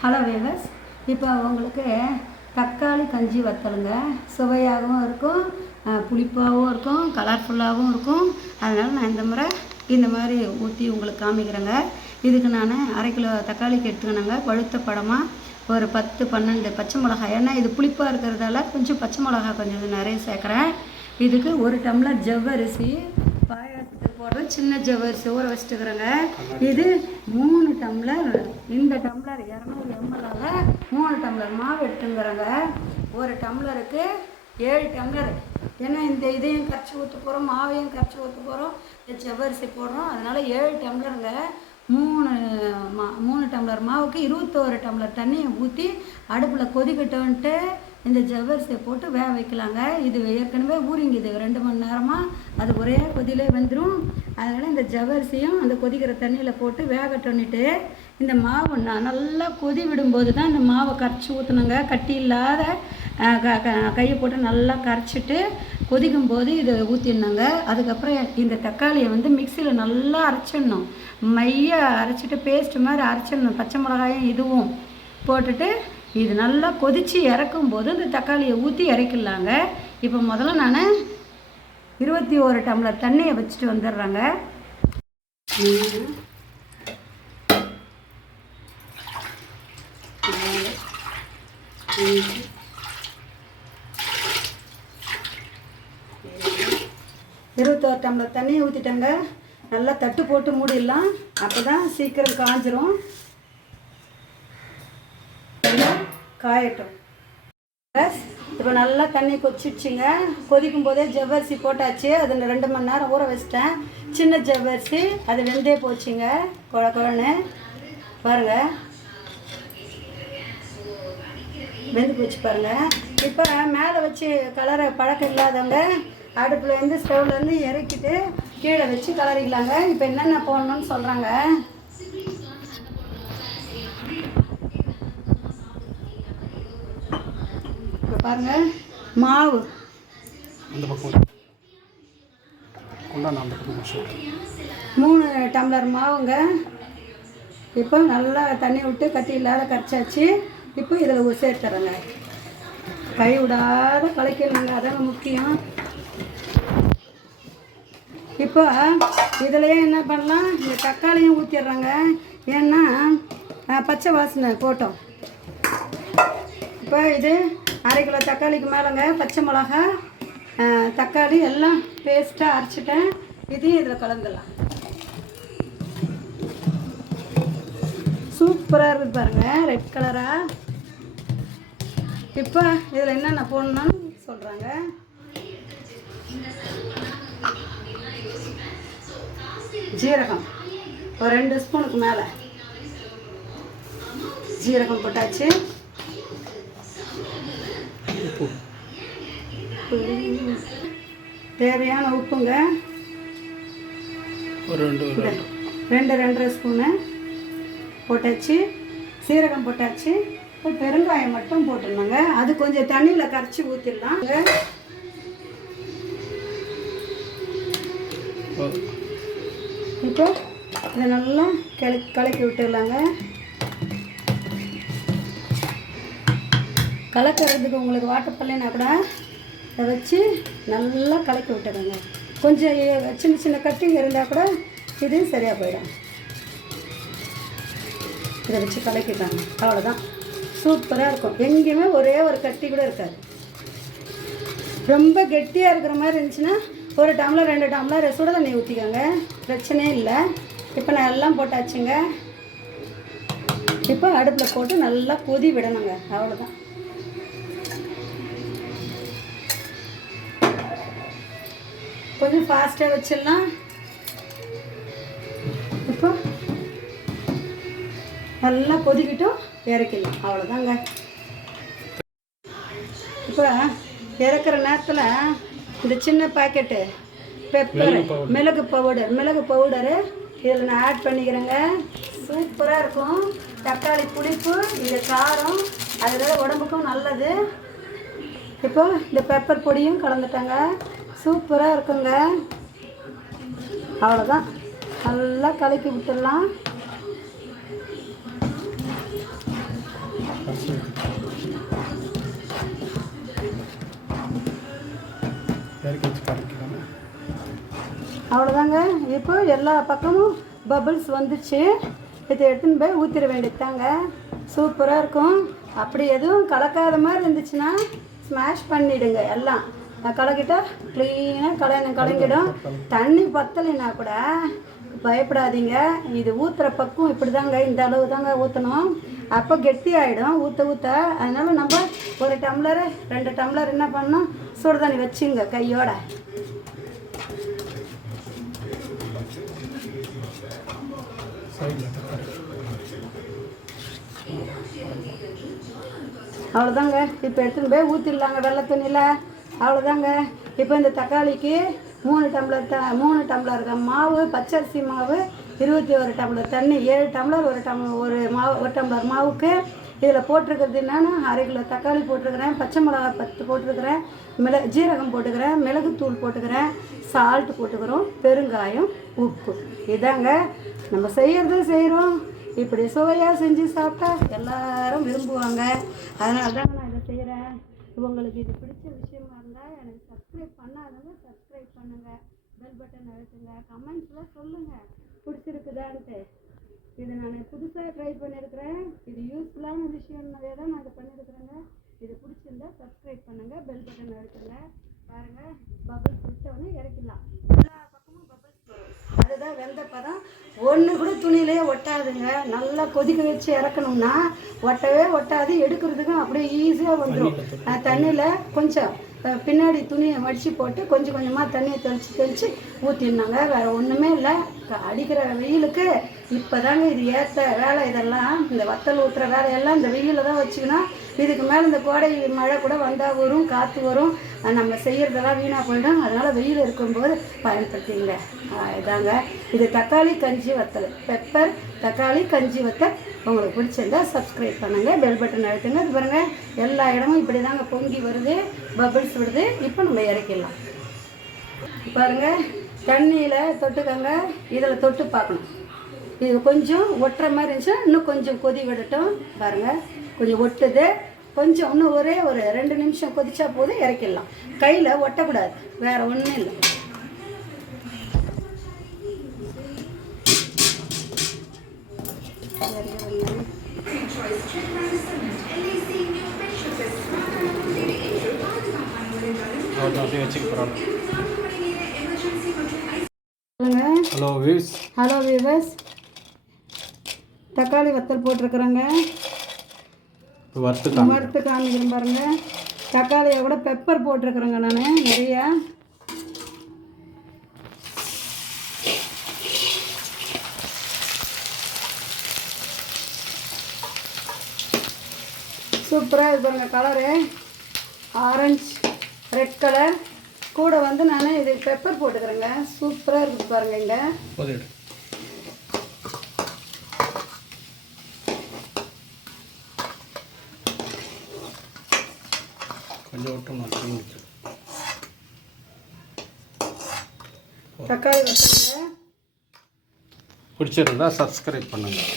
Hello வேவர்ஸ், இப்போ உங்களுக்கு தக்காளி கஞ்சி வத்தலுங்க. சுவையாகவும் இருக்கும், புளிப்பாகவும் இருக்கும், கலர்ஃபுல்லாகவும் இருக்கும். அதனால் நான் இந்த மாதிரி ஊற்றி உங்களுக்கு காமிக்கிறேங்க. இதுக்கு நான் அரை கிலோ தக்காளிக்கு எடுத்துக்கினேங்க. பழுத்த பழமாக ஒரு 10-12 பச்சை மிளகாய். ஏன்னா இது புளிப்பாக இருக்கிறதால கொஞ்சம் பச்சை மிளகா கொஞ்சம் நிறைய சேர்க்குறேன். இதுக்கு 1 டம்ளர் ஜவ்வரிசி, பாயாசத்துக்கு போடுற சின்ன ஜவ்வரிசி ஊற வச்சுட்டுக்கிறேங்க. இது 3 டம்ளர், இந்த டம்ளர் 200 ml 3 டம்ளர் மாவு எடுத்துங்கிறேங்க. 1 டம்ளருக்கு 7 டம்ளர். ஏன்னா இந்த இதையும் கரைச்சி ஊற்ற போகிறோம், மாவையும் கரைச்சி ஊற்ற போகிறோம், ஜவ்வரிசி போடுறோம். அதனால் 7 டம்ளருங்க. 3 டம்ளர் மாவுக்கு 21 டம்ளர் தண்ணியை ஊற்றி அடுப்பில் கொதிக்கட்டும்ன்ட்டு இந்த ஜவ்வரிசியை போட்டு வேக வைக்கலாங்க. இது ஏற்கனவே ஊறிங்குது 2 மணி நேரமாக, அது ஒரே கொதியிலே வந்துடும். அதனால் இந்த ஜவ்வரிசியும் அந்த கொதிக்கிற தண்ணியில் போட்டு வேகட்டோன்னிட்டு இந்த மாவு நல்லா கொதி விடும்போது தான் இந்த மாவை கரைச்சி ஊற்றணுங்க. கட்டி இல்லாத கையை போட்டு நல்லா கரைச்சிட்டு கொதிக்கும் போது இதை ஊற்றிடணுங்க. அதுக்கப்புறம் இந்த தக்காளியை மிக்சியில் நல்லா அரைச்சிடணும். மைய அரைச்சிட்டு பேஸ்ட் மாதிரி அரைச்சிடணும். பச்சை மிளகாயும் இதுவும் போட்டுட்டு இது நல்லா கொதித்து இறக்கும் போது இந்த தக்காளியை ஊற்றி இறக்கிடலாங்க. இப்போ முதல்ல நான் 21 டம்ளர் தண்ணியை வச்சுட்டு வந்துடுறேங்க. 21 டம்ளர் தண்ணியை ஊற்றிட்டேங்க. நல்லா தட்டு போட்டு மூடிடலாம், அப்போ தான் சீக்கிரம் காஞ்சிரும். காயட்டும். இப்போ நல்லா தண்ணி கொதிச்சிடுச்சுங்க. கொதிக்கும் போதே ஜவ்வரிசி போட்டாச்சு. அது 2 மணி நேரம் ஊற வச்சிட்டேன். சின்ன ஜவ்வரிசி, அது வெந்தே போச்சுங்க. குழன்னு பாருங்கள், வெந்து போச்சு பாருங்கள். இப்போ மேலே வச்சு கலரை பழக்கம் இல்லாதவங்க அடுப்புலேருந்து ஸ்டவ்லேருந்து இறக்கிட்டு கீழே வச்சு கலரிக்கலாங்க. இப்போ என்னென்ன போடணும்னு சொல்கிறாங்க. இப்போ பாருங்கள், மாவு 3 டம்ளர் மாவுங்க. இப்போ நல்லா தண்ணி விட்டு கட்டி இல்லாத கரைச்சாச்சு. இப்போ இதில் சேர்த்துறேங்க. கை விடாத கலக்கணுங்க, அதாங்க முக்கியம். இப்போ இதிலையே என்ன பண்ணலாம், இந்த தக்காளியும் ஊற்றிடுறாங்க. ஏன்னா பச்சை வாசனை போட்டோம். இப்போ இது அரை கிலோ தக்காளிக்கு மேலேங்க. பச்சை மிளகா, தக்காளி எல்லாம் பேஸ்ட்டாக அரைச்சிட்டேன். இதையும் இதில் கலந்துடலாம். சூப்பராக இருக்குது பாருங்கள், ரெட் கலராக. இப்போ இதில் என்னென்ன போடணும்னு சொல்கிறாங்க. ஜீரகம் ஒரு 2 ஸ்பூனுக்கு மேலே ஜீரகம் போட்டாச்சு. தேவையான உப்புங்க, ஒரு 2-2.5 ஸ்பூனு போட்டாச்சு. சீரகம் போட்டாச்சு. இப்போ பெருங்காயம் மட்டும் போட்டுருந்தாங்க. அது கொஞ்சம் தண்ணியில் கரைச்சி ஊற்றிடலாம். இப்போ இதை நல்லா கலக்கி விட்டுடலாங்க. கலக்கிறதுக்கு உங்களுக்கு வாட்டப்பல்லைன்னா கூட இதை வச்சு நல்லா கலக்கி விட்டுடுங்க. கொஞ்சம் சின்ன சின்ன கட்டிங்க இருந்தால் கூட இது சரியாக போயிடும். இதை வச்சு கலக்கிட்டாங்க, அவ்வளோதான். சூப்பராக இருக்கும். எங்கேயுமே ஒரே ஒரு கட்டி கூட இருக்காது. ரொம்ப கெட்டியாக இருக்கிற மாதிரி இருந்துச்சுன்னா 1 டம்ளர் 2 டம்ளர் சுட தண்ணி ஊற்றிக்கோங்க, பிரச்சனையே இல்லை. இப்போ நான் எல்லாம் போட்டாச்சுங்க. இப்போ அடுப்பில் போட்டு நல்லா கொதி விடணுங்க, அவ்வளோதான். கொஞ்சம் ஃபாஸ்ட்டாக வச்சிடலாம். இப்போ நல்லா கொதிக்கிட்டும், இறக்கிடலாம், அவ்வளோதாங்க. இப்போ இறக்குற நேரத்தில் இந்த சின்ன பாக்கெட்டு பெப்பர், மிளகு பவுடரு இதில் நான் ஆட் பண்ணிக்கிறேங்க. சூப்பராக இருக்கும். தக்காளி புளிப்பு, இந்த காரம், அதோட உடம்புக்கும் நல்லது. இப்போ இந்த பெப்பர் பொடியும் கலந்துட்டாங்க. சூப்பராக இருக்குங்க, அவ்வளோதான். நல்லா கலக்கி விட்டுடலாம். அவ்வளோதாங்க. இப்போ எல்லா பக்கமும் பபிள்ஸ் வந்துச்சு. இதை எடுத்துன்னு போய் ஊற்றிட வேண்டியதாங்க. சூப்பராக இருக்கும். அப்படி எதுவும் கலக்காத மாதிரி இருந்துச்சுன்னா ஸ்மாஷ் பண்ணிவிடுங்க. எல்லாம் கலக்கிட்டா க்ளீனாக கலங்கிடும். தண்ணி பத்தலைன்னா கூட பயப்படாதீங்க. இது ஊற்றுற பக்கம் இப்படி தாங்க, இந்த அளவு தாங்க ஊற்றணும். அப்போ கெட்டி ஆகிடும் ஊற்ற. அதனால் நம்ம 1 டம்ளர் 2 டம்ளர் என்ன பண்ணணும், சுடு தண்ணி வச்சுங்க கையோட. அவ்வளோதாங்க. இப்போ எடுத்துன்னு போய் ஊற்றிடலாங்க வெள்ளை துணியில். அவ்வளோதாங்க. இப்போ இந்த தக்காளிக்கு 3 டம்ளர் மாவு, பச்சரிசி மாவு, 21 டம்ளர் தண்ணி, 7 டம்ளர் ஒரு டம்ளர் மாவுக்கு இதில் போட்டிருக்கிறது என்னென்னா 1/2 கிலோ தக்காளி போட்டிருக்கிறேன், பச்சை மிளகா 10 போட்டிருக்கிறேன், ஜீரகம் போட்டுக்கிறேன், மிளகுத்தூள் போட்டுக்கிறேன், சால்ட் போட்டுக்கிறோம், பெருங்காயம், உப்பு. இதாங்க நம்ம செய்கிறோம். இப்படி சுவையாக செஞ்சு சாப்பிட்டா எல்லாரும் விரும்புவாங்க. அதனால தாங்க நான் இதை செய்கிறேன். உங்களுக்கு இது பிடிச்ச விஷயமா இருந்தால் எனக்கு சப்ஸ்கிரைப் பண்ணாதவங்க சப்ஸ்கிரைப் பண்ணுங்கள், பெல் பட்டன் அழுத்துங்க, கமெண்ட்ஸில் சொல்லுங்கள் பிடிச்சிருக்குதான்ட்டு. இதை நான் புதுசாக ட்ரை பண்ணியிருக்கிறேன். இது யூஸ்ஃபுல்லான விஷயம்னாலே தான் நான் இதை பண்ணியிருக்கிறேங்க. இது பிடிச்சிருந்தா சப்ஸ்கிரைப் பண்ணுங்கள், பெல் பட்டன் அழுத்துங்க. பாருங்கள், பபிள்ஸ் விட்டோன்னே இறக்கிடலாம். எல்லா பக்கமும் பபிள்ஸ் வரும். அதுதான் வெந்த பதம். ஒன்று கூட துணியிலே ஒட்டாதுங்க. நல்லா கொதிக்க வச்சு இறக்கணும்னா ஒட்டவே ஒட்டாது. எடுக்கிறதுக்கும் அப்படியே ஈஸியாக வந்துடும். தண்ணியில் கொஞ்சம் பின்னாடி துணியை மடித்து போட்டு கொஞ்சம் கொஞ்சமாக தண்ணியை தெளித்து ஊற்றினாங்க. வேறு ஒன்றுமே இல்லை. அடிக்கிற வெயிலுக்கு இப்போ தாங்க இது ஏற்ற வேலை. இதெல்லாம் இந்த வத்தல் ஊற்றுற வேலையெல்லாம் இந்த வெயிலில் தான் வச்சுக்கணும். இதுக்கு மேலே இந்த கோடை மழை கூட வந்தால் வரும், காற்று வரும், நம்ம செய்கிறதெல்லாம் வீணாக போயிடும். அதனால் வெயில் இருக்கும்போது பயன்படுத்திங்க. இதாங்க இது தக்காளி கஞ்சி வத்தல், பெப்பர் தக்காளி கஞ்சி வத்தல். உங்களுக்கு பிடிச்சிருந்தா சப்ஸ்கிரைப் பண்ணுங்கள், பெல் பட்டன் அழுத்துங்க. இது பாருங்கள், எல்லா இடமும் இப்படி தாங்க பொங்கி வருது, பபிள்ஸ் விடுது. இப்போ நம்ம இறக்கிடலாம். பாருங்கள், தண்ணியில் தொட்டுக்கங்க, இதில் தொட்டு பார்க்கணும். இது கொஞ்சம் ஒட்டுற மாதிரி இருந்துச்சுன்னா இன்னும் கொஞ்சம் கொதி விடட்டும். பாருங்கள், கொஞ்சம் ஒட்டுது. கொஞ்சம் இன்னும் ஒரு 2 நிமிஷம் கொதிச்சா போதும், இறக்கிடலாம். கையில் ஒட்டக்கூடாது, வேறு ஒன்றும் இல்லை. ஹலோ வீவர்ஸ், தக்காளி வத்தல் போட்டிருக்குறேங்க. வறுத்து காமிக்கிறேன் பாருங்க. தக்காளியை கூட பெப்பர் போட்டிருக்குறேங்க நான் நிறையா. சூப்பராக இது பாருங்க. கலரு ஆரஞ்சு ரெட் கலர் கூட வந்து நான் இது பெப்பர் போட்டுக்கிறேங்க. சூப்பராக இருக்குது பாருங்க. இங்கே தக்காளி வத்தல் பிடிச்சிருந்தா சப்ஸ்கிரைப் பண்ணுங்கள்.